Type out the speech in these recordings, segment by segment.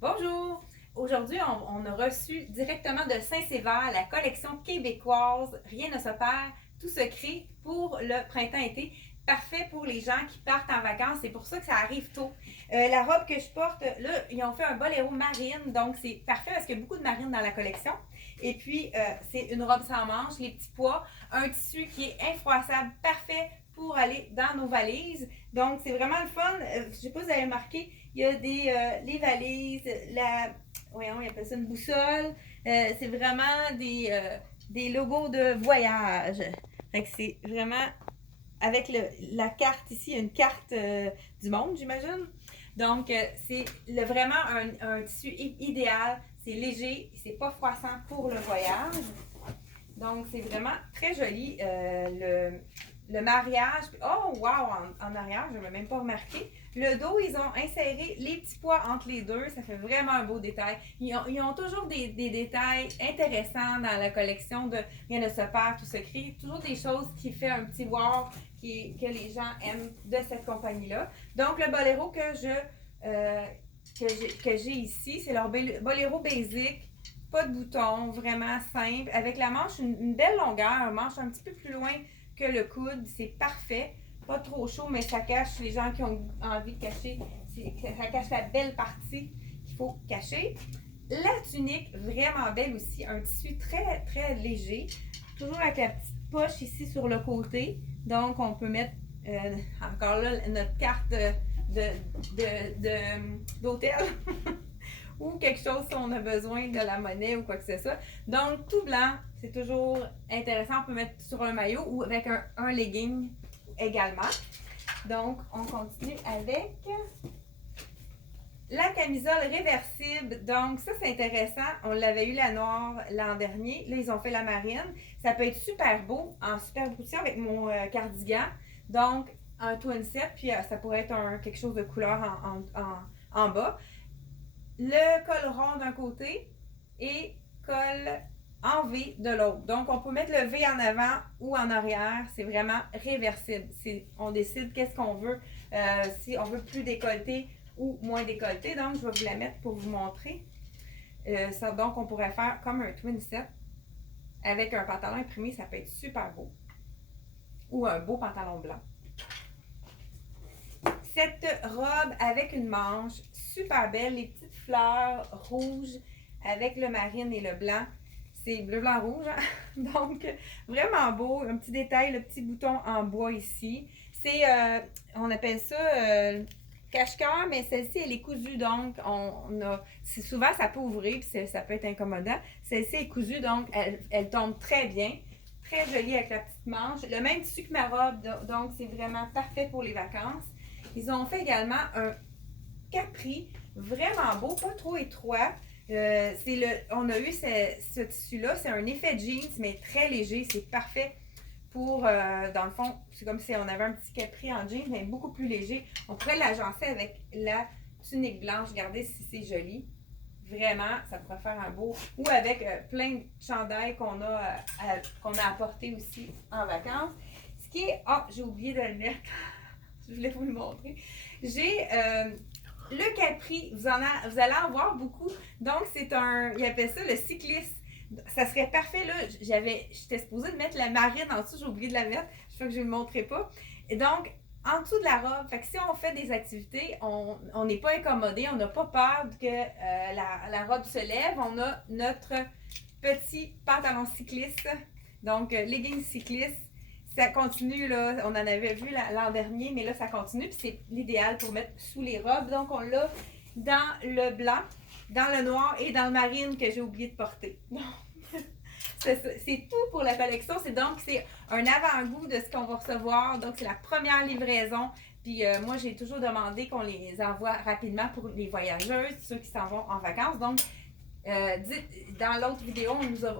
Bonjour! Aujourd'hui, on a reçu directement de Saint-Sévère la collection québécoise Rien ne se perd, tout se crée pour le printemps-été. Parfait pour les gens qui partent en vacances, c'est pour ça que ça arrive tôt. La robe que je porte, là, ils ont fait un boléro marine, donc c'est parfait parce qu'il y a beaucoup de marine dans la collection. Et puis, c'est une robe sans manches, les petits pois, un tissu qui est infroissable, parfait pour aller dans nos valises. Donc, c'est vraiment le fun. Je ne sais pas si vous avez remarqué, il y a les valises, voyons, il appelle ça une boussole. C'est vraiment des logos de voyage. Fait que c'est vraiment avec la carte ici, une carte du monde, j'imagine. Donc, c'est vraiment un tissu idéal. C'est léger, c'est pas froissant pour le voyage. Donc, c'est vraiment très joli. Le mariage. Oh, wow! En arrière, je ne l'ai même pas remarqué. Le dos, ils ont inséré les petits pois entre les deux. Ça fait vraiment un beau détail. Ils ont toujours des détails intéressants dans la collection de Rien ne se perd, tout se crée. Toujours des choses qui font un petit wow que les gens aiment de cette compagnie-là. Donc, le boléro que j'ai ici, c'est leur boléro basic. Pas de boutons, vraiment simple. Avec la manche, une belle longueur, un manche un petit peu plus loin que le coude. C'est parfait. Pas trop chaud, mais ça cache les gens qui ont envie de cacher. Ça cache la belle partie qu'il faut cacher. La tunique, vraiment belle aussi. Un tissu très, très léger. Toujours avec la petite poche ici sur le côté. Donc, on peut mettre encore là notre carte d'hôtel. Ou quelque chose si on a besoin de la monnaie ou quoi que ce soit. Donc, tout blanc, c'est toujours intéressant. On peut mettre sur un maillot ou avec un legging également. Donc, on continue avec la camisole réversible. Donc, ça, c'est intéressant. On l'avait eu la noire l'an dernier. Là, ils ont fait la marine. Ça peut être super beau, en super gouttière avec mon cardigan. Donc, un twin set, puis ça pourrait être quelque chose de couleur en bas. Le col rond d'un côté et col en V de l'autre. Donc, on peut mettre le V en avant ou en arrière. C'est vraiment réversible. On décide qu'est-ce qu'on veut. Si on veut plus décolleté ou moins décolleté. Donc, je vais vous la mettre pour vous montrer. Donc, on pourrait faire comme un twin set avec un pantalon imprimé. Ça peut être super beau. Ou un beau pantalon blanc. Cette robe avec une manche super belle, les petites fleurs rouges avec le marine et le blanc. C'est bleu, blanc, rouge. Hein? Donc, vraiment beau. Un petit détail, le petit bouton en bois ici. On appelle ça cache-cœur, mais celle-ci, elle est cousue. Donc, souvent, ça peut ouvrir, puis ça peut être incommodant. Celle-ci est cousue, donc elle tombe très bien. Très jolie avec la petite manche. Le même tissu que ma robe, donc c'est vraiment parfait pour les vacances. Ils ont fait également un capri vraiment beau, pas trop étroit. On a eu ce tissu-là, c'est un effet jeans, mais très léger. C'est parfait pour, dans le fond, c'est comme si on avait un petit capri en jeans, mais beaucoup plus léger. On pourrait l'agencer avec la tunique blanche. Regardez si c'est joli. Vraiment, ça pourrait faire un beau. Ou avec plein de chandails qu'on a apporté aussi en vacances. Ce qui est. Ah, j'ai oublié de le mettre. Je voulais vous le montrer. J'ai le capri. Vous allez en voir beaucoup. Donc, il appelle ça le cycliste. Ça serait parfait, là. J'étais supposée de mettre la marine en dessous. J'ai oublié de la mettre. Je crois que je ne le montrerai pas. Et donc, en dessous de la robe, fait que si on fait des activités, on n'est pas incommodé, on n'a pas peur que la robe se lève. On a notre petit pantalon cycliste, donc leggings cycliste. Ça continue, là, on en avait vu l'an dernier, mais là, ça continue, puis c'est l'idéal pour mettre sous les robes. Donc, on l'a dans le blanc, dans le noir et dans le marine que j'ai oublié de porter. C'est tout pour la collection. C'est un avant-goût de ce qu'on va recevoir. Donc, c'est la première livraison. Puis moi, j'ai toujours demandé qu'on les envoie rapidement pour les voyageuses, ceux qui s'en vont en vacances. Donc, dans l'autre vidéo,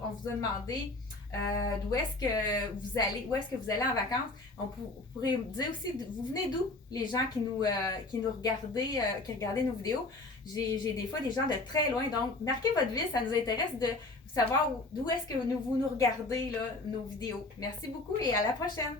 on vous a demandé où est-ce que vous allez en vacances. On pourrait dire aussi, vous venez d'où, les gens qui nous regardaient, qui regardaient nos vidéos. J'ai des fois des gens de très loin. Donc, marquez votre ville, ça nous intéresse de savoir d'où est-ce que vous nous regardez là, nos vidéos. Merci beaucoup et à la prochaine!